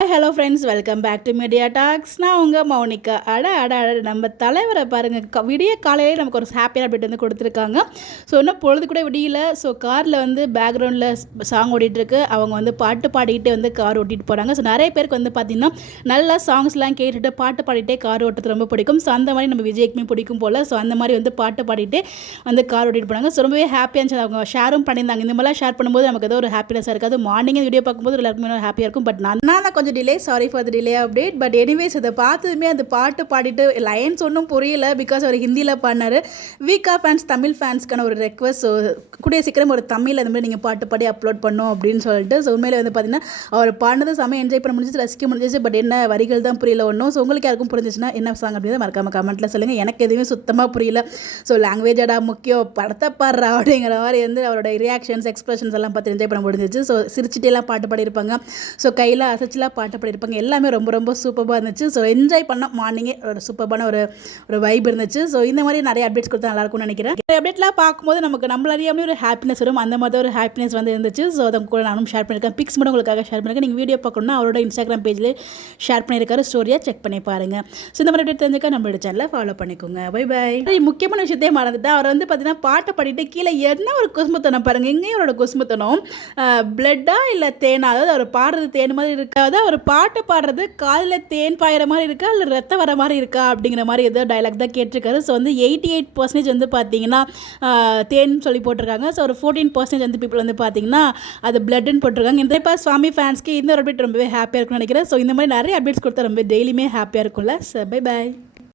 Hello friends, welcome back to Media Talks. நான் உங்கள் மௌனிகா. நம்ம தலைவரை பாருங்கள், விடிய காலையிலே நமக்கு ஒரு ஹாப்பியான அப்டேட் வந்து கொடுத்துருக்காங்க. ஸோ இன்னும் பொழுது கூட விடியல. ஸோ காரில் வந்து பேக்ரவுண்டில் சாங் ஓடிட்டுருக்கு. அவங்க வந்து பாட்டு பாடிக்கிட்டு வந்து கார் ஓட்டிகிட்டு போகிறாங்க. ஸோ நிறைய பேருக்கு வந்து பார்த்திங்கன்னா நல்லா சாங்ஸ்லாம் கேட்டுட்டு பாட்டு பாடிட்டே கார் ஓட்டுறது ரொம்ப பிடிக்கும். ஸோ அந்த மாதிரி நம்ம விஜய்க்குமே பிடிக்கும் போல். ஸோ அந்த மாதிரி வந்து பாட்டு பாடிட்டு வந்து கார் ஓட்டிகிட்டு போனாங்க. ஸோ ரொம்பவே ஹாப்பியாக இருந்துச்சு. அவங்க ஷேரும் பண்ணியிருந்தாங்க. இந்த மாதிரிலாம் ஷேர் பண்ணும்போது நமக்கு ஏதோ ஒரு ஹாப்பினஸாக இருக்காது. மார்னிங் வீடியோ பார்க்கும்போது எல்லாருக்குமே ஹாப்பியாக இருக்கும். பட் நான் தான் கொஞ்சம் delay, sorry for the delay update. But anyways இதை பார்த்ததுமே அந்த பாட்டு பாடிட்டு லைன்ஸ் ஒன்றும் புரியல. பிகாஸ் அவர் ஹிந்தியில் பாடினார். வீக்கா ஃபேன்ஸ், தமிழ் ஃபேன்ஸ்க்கான ஒரு ரெக்வஸ்ட். ஸோ கூடிய சீக்கிரம் ஒரு தமிழ் அந்த மாதிரி நீங்கள் பாட்டு பாடி அப்லோட் பண்ணோம் அப்படின்னு சொல்லிட்டு. ஸோ உண்மையிலே வந்து பார்த்தீங்கன்னா அவர் பாடினது செம்ம என்ஜாய் பண்ண முடிஞ்சிச்சு, ரசிக்க முடிஞ்சிச்சு. பட் என்ன வரிகள் தான் புரியல ஒன்றும். ஸோ உங்களுக்கு யாருக்கும் புரிஞ்சிச்சுன்னா என்ன சாங் அப்படின்றத மறக்காம கமெண்ட்டில் சொல்லுங்கள். எனக்கு எதுவுமே சுத்தமாக புரியல. ஸோ லாங்குவேஜடா முக்கியம், படத்தை பாடுறா அப்படிங்கிற மாதிரி வந்து அவரோட ரியாக்ஷன்ஸ், எக்ஸ்பிரஷன்ஸ் எல்லாம் பார்த்து என்ஜாய் பண்ண முடிஞ்சிச்சு. ஸோ சிரிச்சிட்டேலாம் பாட்டு பாடியிருப்பாங்க. ஸோ கையில் அசைச்சிலாம் பாட்டு பாடியிருப்பாங்க. எல்லாமே ரொம்ப ரொம்ப சூப்பராக இருந்துச்சு. ஸோ என்ஜாய் பண்ண மார்னிங்கே ஒரு சூப்பரான ஒரு வைப் இருந்துச்சு. ஸோ இந்த மாதிரி நிறைய அப்டேட்ஸ் கொடுத்தா நல்லாயிருக்கும்னு நினைக்கிறேன். அப்டேட்லாம் பார்க்கும்போது நமக்கு நம்மள அறியாமல் ஒரு ஹாப்பினஸ் வரும். அந்த மாதிரி ஒரு ஹாப்பினஸ் வந்து இருந்துச்சு. ஸோ அதை கூட நானும் ஷேர் பண்ணியிருக்கேன். பிக்ஸ் மட்டும் உங்களுக்காக ஷேர் பண்ணியிருக்கேன். நீங்கள் வீடியோ பார்க்கணுன்னா அவரோட இன்ஸ்டாகிராம் பேஜில் ஷேர் பண்ணியிருக்காரு. ஸ்டோரியாக செக் பண்ணி பாருங்கள். ஸோ இந்த மாதிரி அப்டேட் தெரிஞ்சுக்க நம்மளோட சேனலை ஃபாலோ பண்ணிக்கோங்க. Bye bye. முக்கியமான விஷயத்தையே மறந்துட்டு அவர் வந்து பார்த்தீங்கன்னா பாட்டை பாடிட்டு கீழே என்ன ஒரு குசுமத்தனம் பாருங்கள். எங்கேயும் அவரோட குசுமத்தனம் பிளட்டா இல்லை தேனா, அதாவது அவர் பாடுறது தேன் மாதிரி இருக்கா, அதாவது அவர் பாட்டு பாடுறது காதில் தேன் பாயிற மாதிரி இருக்கா இல்லை ரத்தம் வர மாதிரி இருக்கா அப்படிங்கிற மாதிரி ஏதோ டைலாக் தான் கேட்டிருக்காரு. ஸோ வந்து 88% வந்து பார்த்தீங்கன்னா தேன் சொல்லி போட்டிருக்காங்க. ஸோ ஒரு 14% வந்து பீப்புள் வந்து பார்த்தீங்கன்னா அது பிளட்னு போட்டிருக்காங்க. இந்த இப்போ சுவாமி ஃபேன்ஸ்க்கு இந்த ஒரு அப்டேட் ரொம்பவே ஹாப்பியாக இருக்கும்னு நினைக்கிறேன். ஸோ இந்த மாதிரி நிறைய அப்டேட்ஸ் கொடுத்தா ரொம்ப டெய்லியுமே ஹாப்பியாக இருக்கும்ல. So bye bye.